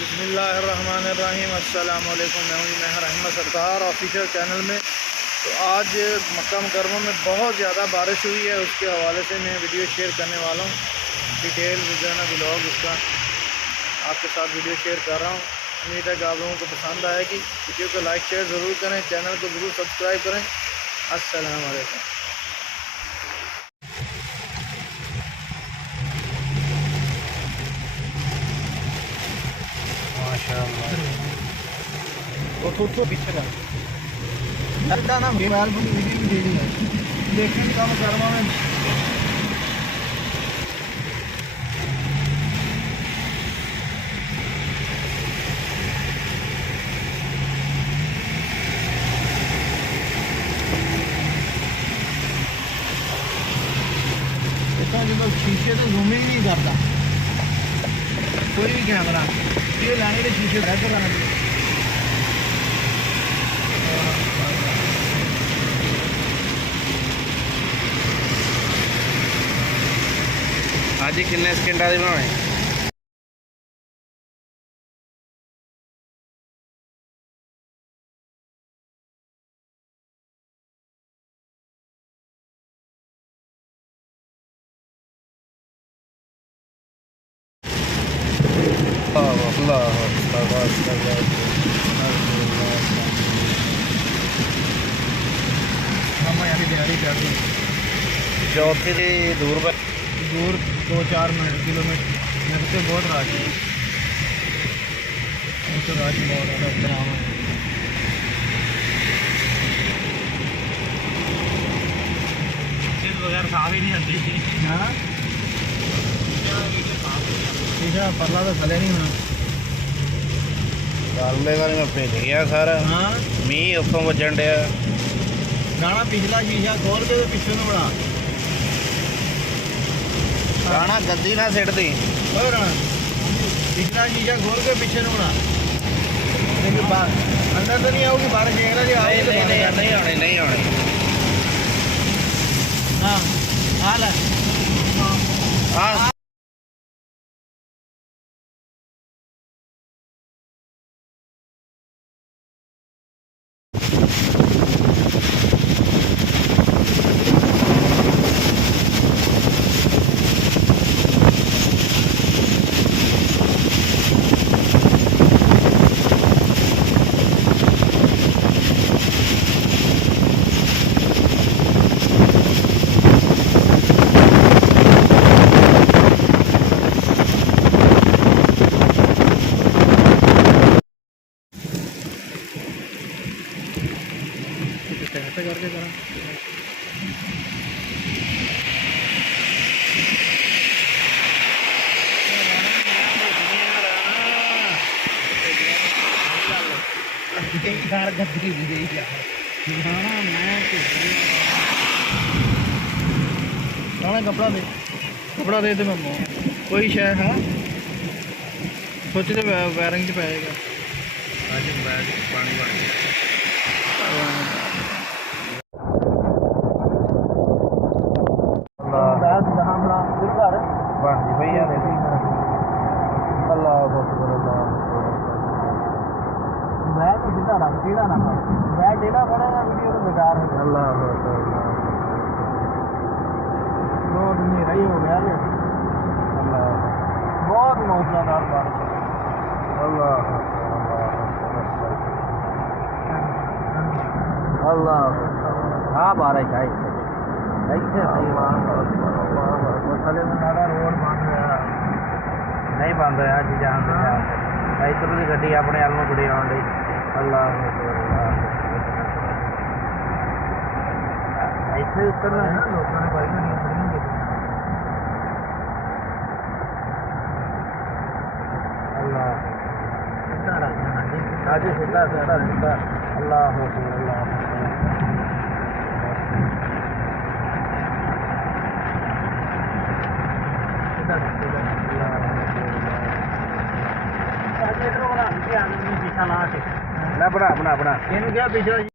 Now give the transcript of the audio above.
बिस्मिल्लाहिर्रहमानिर्रहीम। अस्सलाम वालेकुम। मैं हूं मेहर अहमद सरदार ऑफिशियल चैनल में। तो आज मक्का मुकर्रमा में बहुत ज़्यादा बारिश हुई है, उसके हवाले से मैं वीडियो शेयर करने वाला हूं। डिटेल जो है ना ब्लॉग उसका आपके साथ वीडियो शेयर कर रहा हूं। उम्मीद है कि आप लोगों को पसंद आएगी। वीडियो को लाइक शेयर ज़रूर करें, चैनल को ज़रूर सब्सक्राइब करें। अस्सलाम वालेकुम। वो थोड़ा पीछे का लगता ना मोबाइल पर वीडियो भी दे दी है देखने का काम करवा में इतना जो शीशे तो जूम ही नहीं करता कोई भी कैमरा ये लाने के शीशे बेहतर लाना चाहिए। आज ही कितने सेकंड आज बनाने हम यानी तैयारी कर दी चौथी की दूर पर दूर 2-4 किलोमीटर मेरे से बहुत राज है तो राज बहुत ज़्यादा है बगैर साफ ही नहीं आती। हाँ शीशा परला तो थले नहीं होना परले का मैं भेज गया सारा। हाँ मीह उत्थों वजन डया राणा पिछला शीशा खोल के तो पिछले ਨੂੰ ਬਣਾ राणा गद्दी ना सिट दी और पिछला शीशा खोल के पीछे ਨੂੰ बना लेकिन अंदर तो नहीं आऊगी बारिश देख रहा जी नहीं आने नहीं आने हाँ हाल है हाँ ऐसे करके करा यार गद्दी दी गई यार मैं कपड़ा दे मैं कोई शय है सोचे तो वायरिंग च पाएगा आज बैग पानी बन गया बन जी भैया अल्लाह बैग सीधा ना टेढ़ा ना बैग टेढ़ा पड़ेगा वीडियो तो बेकार है अल्लाह रोड नहीं रही हो गया अल्लाह बहुत मौसलाधार बारिश अल्लाह अल्लाह हाँ बारिश आई ऐसे थले में सारा रोड बंद है नहीं बंद होया जी जान दे इधर की गड्डी अपने हाल में बड़ी आन रही अल्लाह ऐसे उतरना है लोगों ने भाई नहीं बनी अल्लाह इतना रखना है आज सीधा सीधा सीधा अल्लाह अल्लाह पीछा ला के बना बना बना इन क्या पिछला